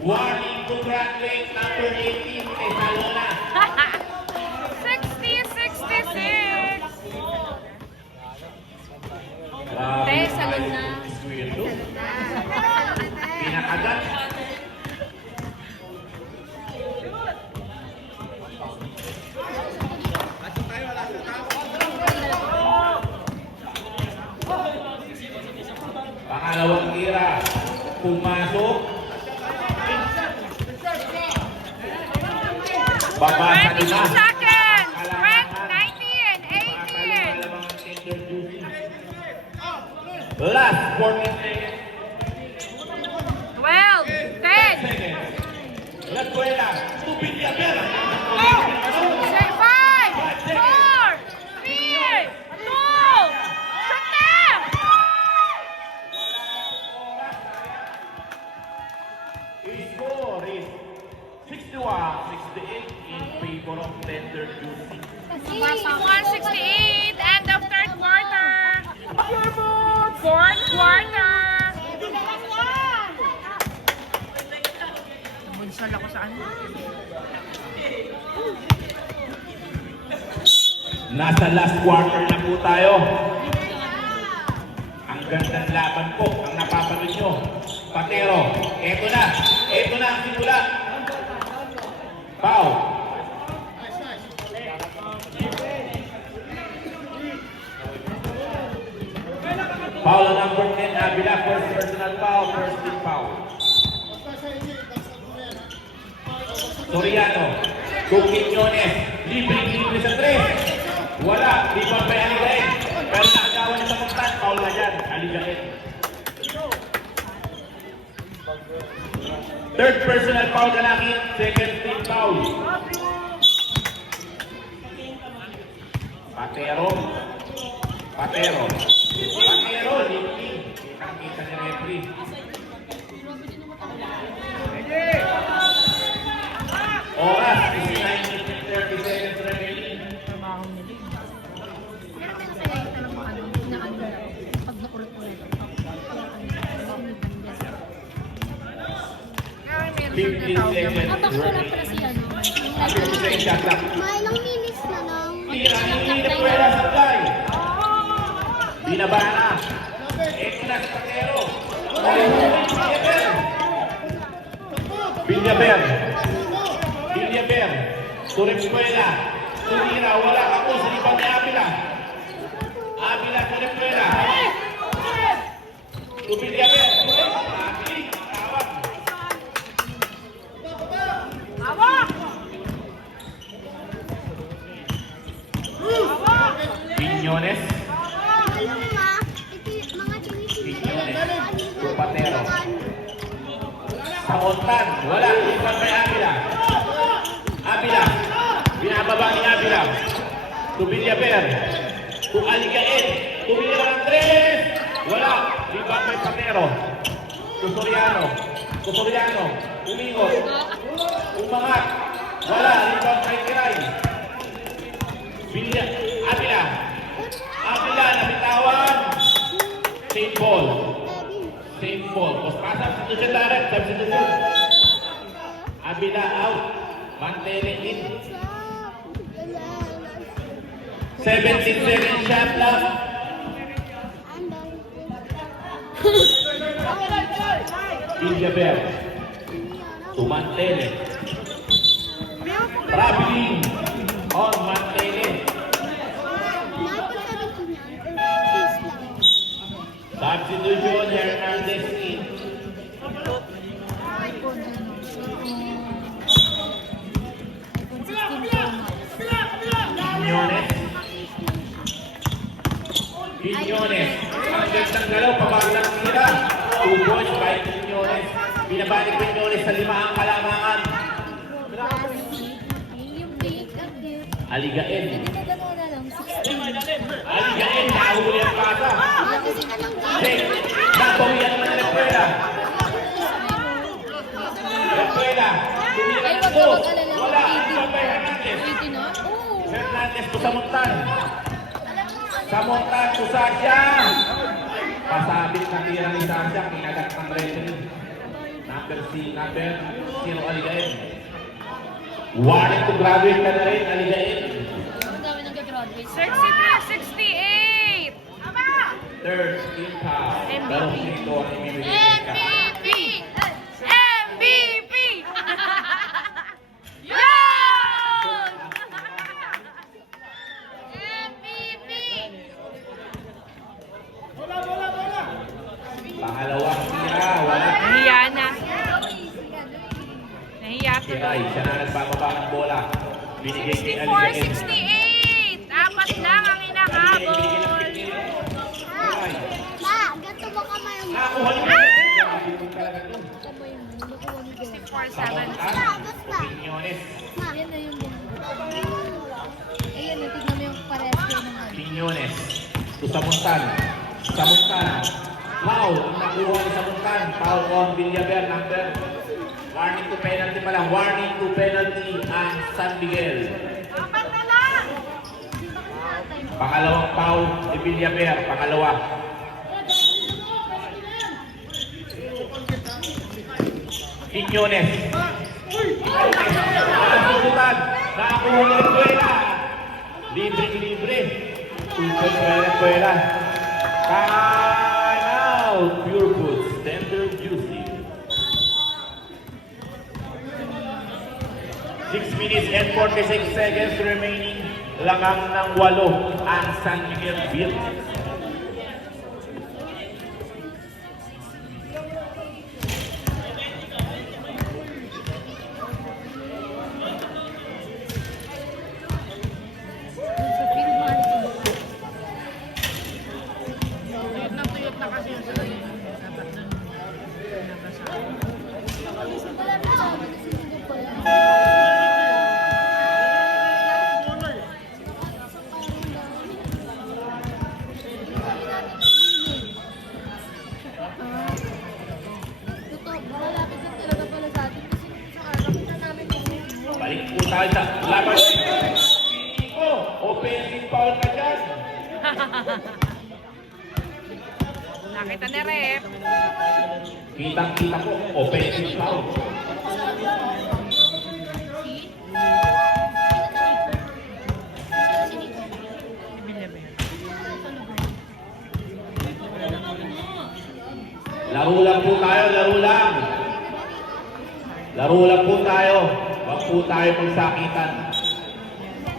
Warning to congratulate number 18 Tesalona. 60-66! Grabe, Tesalona. Sweldo. Pinakagat. Pangalawang tira. Pumasok. Babasa 22 nila. seconds! Kailangan. 19, 18! Last 14 seconds. 12, 10, Seconds. La escuela. Tu Villaver. say 5, 4, 3, 2, shoot them! Score is 61-68 in favor of Tender Juicy. 168, end of third quarter. Fourth quarter. Bunsal ako sa ano. Nasa last quarter na po tayo. Ang gandang laban po ang napapanood nyo. Patero, eto na ang simula. Foul. Foul on number 10, Avila, first personal foul, first team foul. Soriano, Quiñones, libre sa 3. Wala, di pa may aligain. Pero nakagawa niya sa puntan, foul na dyan, aligain. Third personal foul na laki, second team foul. Patero, Patero, libre. Nakita ni referee. Oras, 9:30 seconds remaining. Fifteen seconds. Abang ko lang pala si ano. 15 seconds shot clock. Mga ilang minutes na lang. Hindi pwede sa play. Binaba na. Ito na si Patero. Villaver. Villaver. Turek Escuela. Tumira. Wala ka po. Sinipan ni Avila. Avila, Turek Escuela. To Villaver. Tawag. Quiñones. Alam mo ma, ito mga chinisip. Patero. Sa Montan, wala. Ipan kay Avila. Avila. Binababa ni Avila. To Villaver. To Aligain. Tumira ng 3. Wala. Ipan kay Patero. To Soriano. To Soriano. Umingot. Umangat. Wala. Ipan kay Kiray. Avila. Avila. Nabitawan. Same ball. Same ball. Pasa substitution direct. Substitution. Avila out. Mantele in. 17 seconds shot left. Villaver. To Mantele. Traveling on Mantele. Substitution Hernandez in. Quiñones. Ang gandang galaw, pabaglang sila. 2 points by Quiñones. Binaba ni Quiñones sa 5 ang kalamangan. Yung big up there. Aligain. Hindi na gano'n na lang. 16. Aligain, nakahuli ang pasa. Kasi ka lang Check. Napawian naman ang Repuela. Repuela. Tumira Ay, ng wag ka po. mag-alala. Wala. Sabay Hernandez. 18 na? Oo. Hernandez to Samontan. Samontan to Sasha. Pasabit na tira ni Sasha. Kinagat ng referee. Number 0 Aligain. Warning to graduate ka na rin, Aligain. Ang dami nang gagraduate. 63-68! Third team foul. Pero dito ang imibigay ka. MVP! MVP! Yun! MVP! Pangalawang tira, wala. Nahiya na. Nahiya ko. Kiray, siya na nagbababa ng bola. Binigay kay Aligain. 64-68! Apat lang ang inahabol. Ma, ganito mo ka may Nakuha ni Quiñones. Yan na yung ayan, natignan mo yung parehas kayo ng ano. Quiñones. To Samontan. Samontan. Foul. Ang nakuha ni Samontan. Foul on Villaver. Number. Warning to penalty pala. Warning to penalty ang San Miguel. Apat na lang! Pangalawang foul ni Villaver. Pangalawa. Quiñones. Nakakutan. Nakakuha ni Repuela. Libre. 2 points by Repuela. Time out. Pure Foods. Tender juicy. 6 minutes and 46 seconds remaining. Langang ng 8 ang San Miguel Beer. Malapit na talaga pala sa atin kasi nung isang araw kita namin Balik po tayo sa laban. Pico, offensive foul ka dyan. Nakita ni Rep. Kitang-kita ko, offensive foul. Laro lang po tayo, laro lang. Laro lang po tayo. Huwag po tayo magsakitan.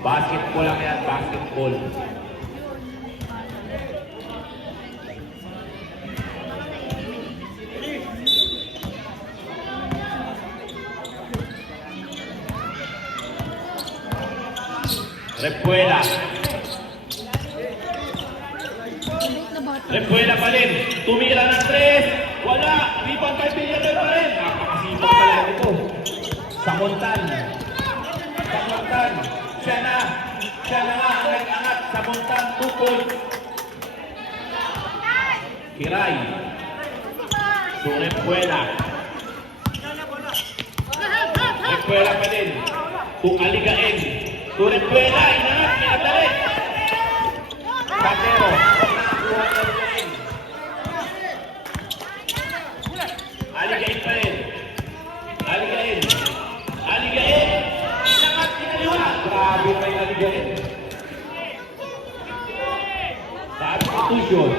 Basketball lang yan, basketball. Repuela. Repuela pa rin. Tumira ng 3. Wala. Rebound by Villaver pa rin. Napakasipag pala ito. Samontan. Samontan. Siya na nga ang nag-angat. Samontan 2 points. Kiray. So Repuela. Repuela pa din. To Aligain. To Repuela. Inangat. Pinatali. Patero. Aligain pa rin. Aligain. Aligain. Inangat. Pinaliwa. Grabe pa yung Aligain. Substitution.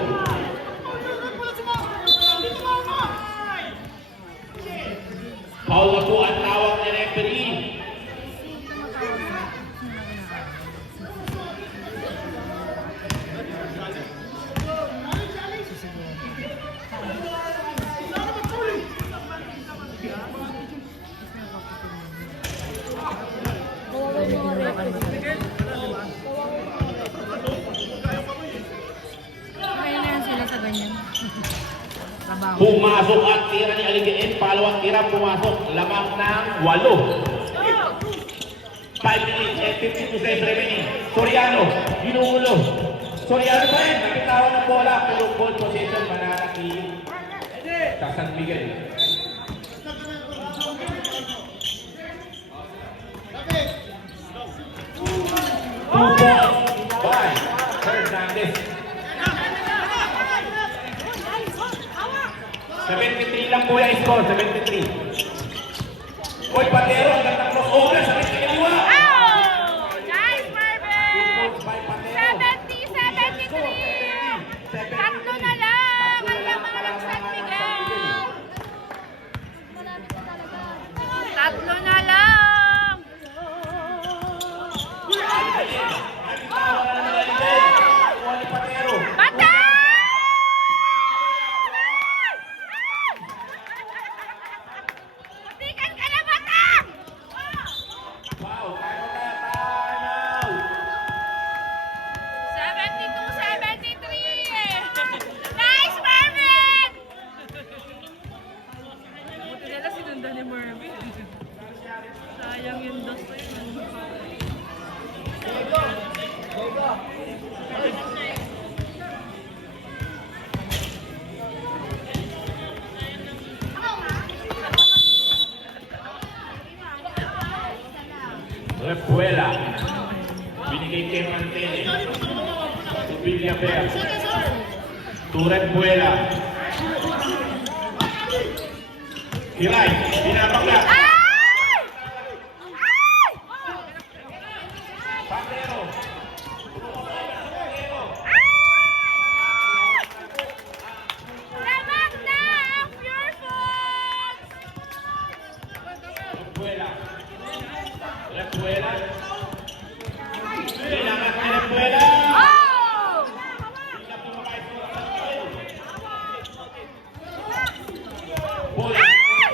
Foul na po ang tawag ni referee. Kawawa yung mga record. Pumasok ang tira ni Aligain. Palawang tira pumasok. Lamang ng 8. 5 minutes and 52 seconds remaining. Soriano, ginuulo. Soriano pa rin. Nakitawan ng bola. Puro ball position. Mananaki sa San Miguel. Two balls by Hernandez. 73 lang po yung score. 73. Hoy, Patero. Ang gandang crossover. Sa rin kaliwa. Oh! Nice, Marvin! 2 balls by Patero. 70-73! Tatlo na lang! Ang laman ng San Miguel! Tatlo na lang! Bata! Putikan ka na, bata! Wow, time out! 72-73! Nice, Marvin! Buti nila sinundan ni Marvin. Sayang yung dos na yun. Repuela. Binigay kay Mantele. To Villaper. To Repuela. Hiray. Binabakla. Ay! Patero. Lamang na ang Pure Foods! Repuela. Repuela. Bilangat ni Repuela. Oh! Bola. Ay!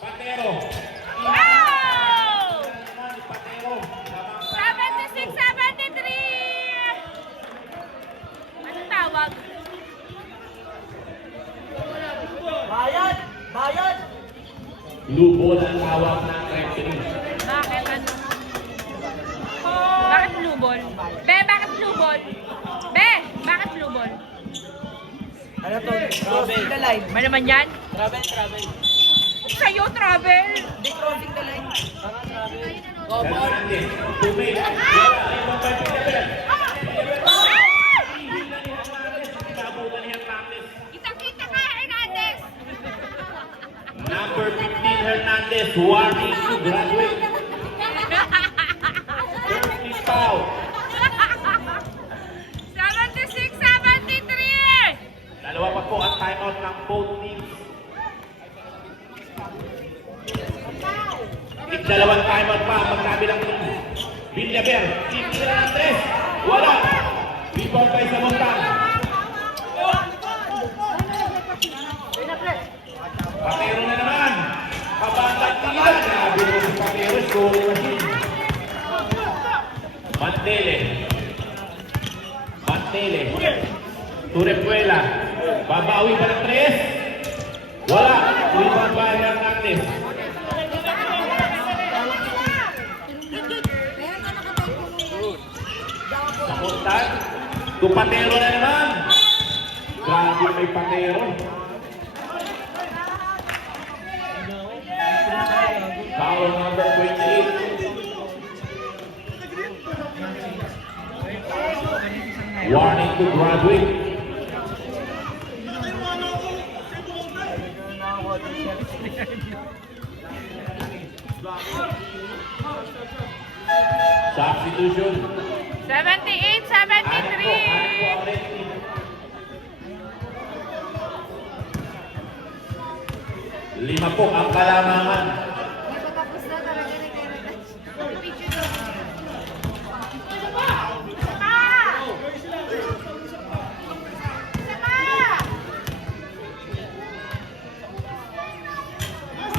Patero. Oh! Naman ni Patero. Lamang 76-73! Anong tawag? blue ball ang tawag ng referee. Bakit ano? Bakit blue ball? Be, bakit blue ball? Be, bakit blue ball? Ano to? Crossing the line. Ba naman yan? Travel. Sa'yo, travel! Di crossing the line. Tama, travel. Hernandez. Tumig. Wala. Ibang by Villaper. Nabutan ni Hernandez. Kita-kita ka, Hernandez! Number 15 Hernandez. Warning to graduate. First foul. 76-73! Dalawa pa po ang timeout ng both teams. Dalawang timeout pa ang magkabilang team. Villaper, titira ng 3. Wala. Rebound by Samontan. Patero na naman. Kabantag tira. Grabe mo si Patero. Scoring machine. Mantele. Turepuela. Babawi pa ng 3. Wala. Rebound by Hernandez. Samontan. To Patero na naman. Grabe may Patero. Foul number 28. Warning to graduate. Substitution. 78-73! Hanip po ang red team. Lima po ang kalamangan.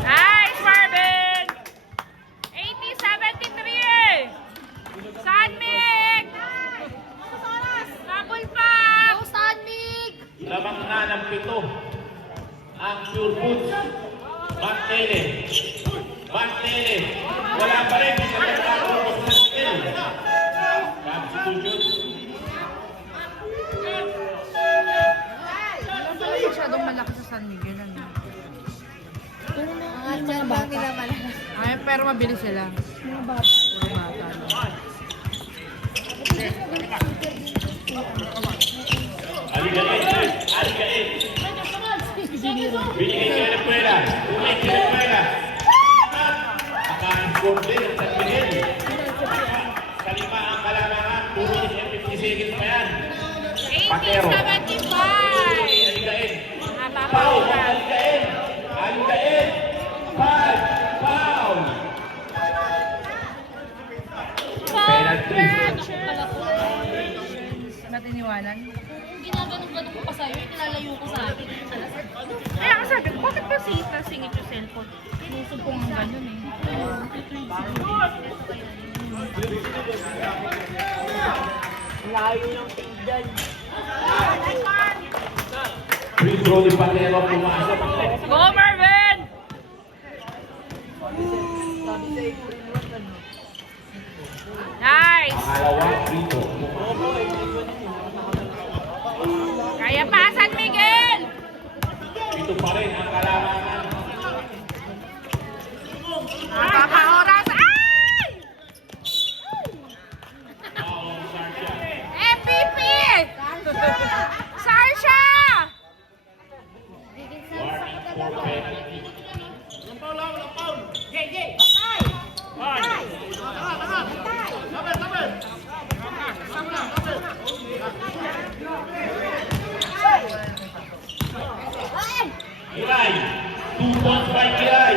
Nice, Marvin! 80-73! San Mig! Habol pa! Go, San Mig! Lamang na ng 7. Ang Pure Foods. Mantele. Mantele. Wala pa rin. Hindi na nagkakaroon sa skill. Substitution. Wala masyadong malaki sa San Miguel. Ano? Mga dyan lang nila malaki. Ay, pero mabilis sila. Mga bata. Puro bata. No? Aligain. Aligain. Binigay kay Lepuela. Ulit kay Lepuela. Naka-score din sa Miguel. Kalima ang kalamangan. 2 minutes and 50 seconds pa yan. Patero. 1875! Aligain. Pau. Aligain. Aligain. Foul. Penalty. Matiniwanan. Ginaganon-ganon ko pa sa'yo, nilalayo ko sa akin. Kaya nga sabi ko, bakit ba singit yung cellphone? Tinusog ko nga ganun eh. Layo ng tingdan. Free throw ni Patero pumasok. Go, Marvin! Sabi sa April 1, ano? Nice! Pangalawang free throw. Kaya pa, San Miguel! Ito pa rin ang kalamangan. Nakaka-oras. Ay! MVP! Sarsha! Warning for penalty. Kiray. 2 points by Kiray.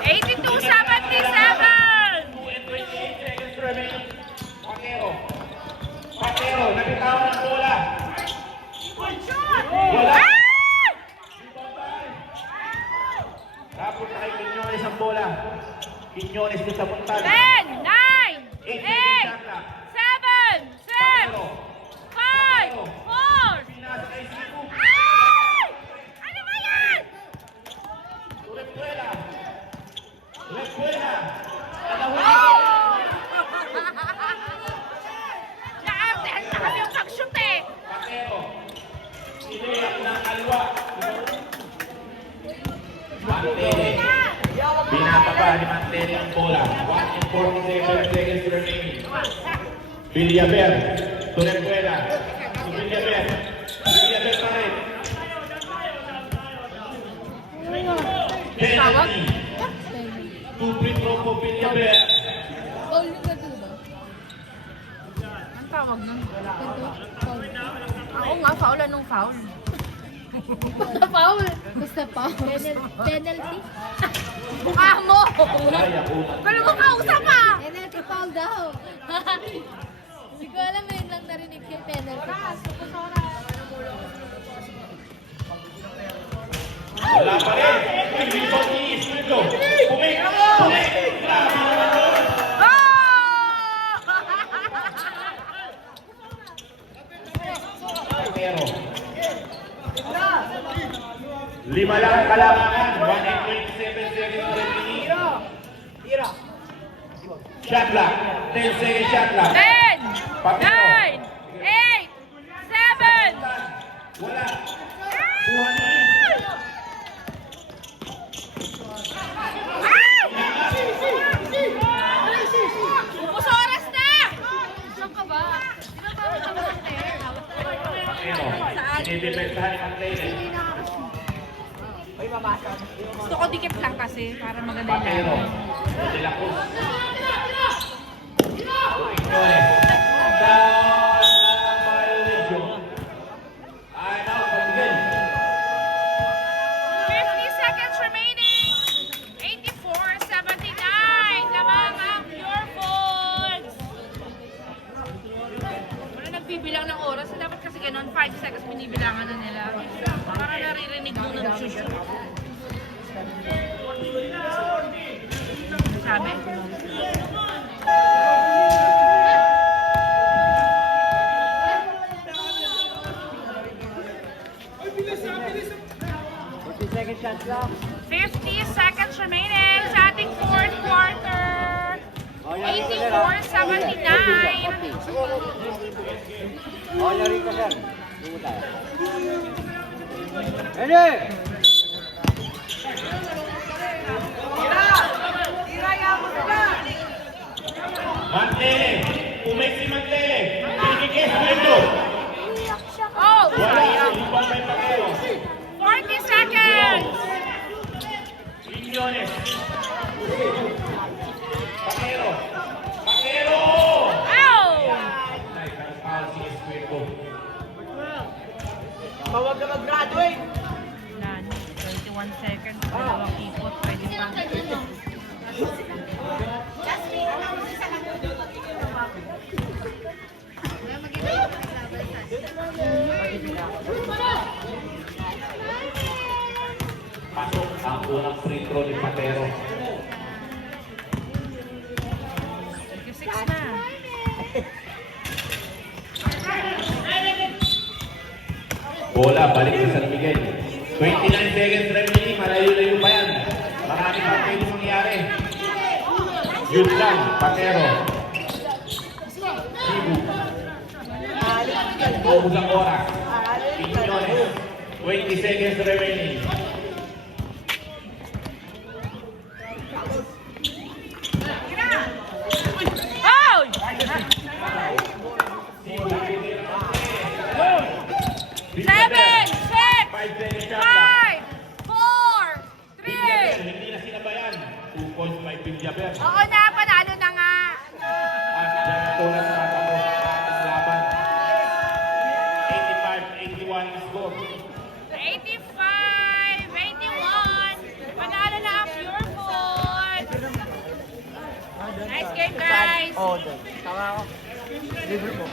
82-77! 2 and 28 seconds remaining. Patero. Patero, nabitawan ang bola. Wala. Ay! Tapos na kay Quiñones ang bola. Quiñones din sa puntada. 10, 9, 8, 7, 6, 5, 4. Pinasa kay Siku. Ay! Ano ba yan? Lepuela. Lepuela. Naartehan na kami yung pag-shoot eh. Patero. Siniyak ng kalwa. Mantele. Binataba ni Mantele ang bola. 1 and 47 seconds remaining. Villaver. To Lepuela. To Villaver. Villaver pa rin. Penalty. 2 free throw for Villaver. Paul yung gato ba? Ang tawag nun? Gato? Paul. Ako nga, foul anong foul? Paul. Basta Paul. Penalty? Mukha mo! Kaya una. Pero mo kausap ah! Penalty Paul daw. Hindi ko alam yun lang narinig yung penalty. Wala pa rin. Rebound ni Isidro. Pumik. Grabe. Patero. 5 lang ang kalamangan. 1 and 27 seconds remaining. Tira. Shot clock. 10 seconds shot clock. 10, Patero. 9, 8, 7. Wala. Kuha ni Ubus oras na! Saan ka ba? Patero. Sinidipentahan ni Mantele. May mabasa. Gusto ko dikit lang kasi para maganda yung Patero. laban. De La Cruz. Quiñones. Down na violation. I'm out from the game. 50 seconds remaining. 84-79. Lamang ang Pure Foods. Wala nagbibilang ng oras. Dapat kasi ganun, 5 seconds binibilangan na nila. Para naririnig mo ng shushu. Sabi? Oh, nyari ka sir. Buta. Ready? Mantele. Umay si Mantele. Pinigis medyo. Oh! Wala. Ibang may Pakero. 40 seconds! Quiñones. Pakero. Pakero. Ow! Nice ang foul si Escuero. Bawag ka mag-graduate. 21 seconds. Dalawang ipot. Pwede pa. Pasok ang unang free throw ni Patero. 36 na. Bola, balik sa San Miguel. 29 seconds remaining, malayo-layo pa yan. Marami pang pwede mangyari. Yun lang, Patero. Cebu. Ubus ang oras. Quiñones. 20 seconds remaining. Oh! 7, 6, 5 seconds shot clock. 5, 4, 3. Hindi na sinabayan. 2 points by Viljaber. Oo na, panalo na nga. At Janatolas tatapos ang laban. 85-81 ang score. 85, 81. Panalo na ang Pure Food. Nice game, guys. Oh, doon. Tama ako. Libre po.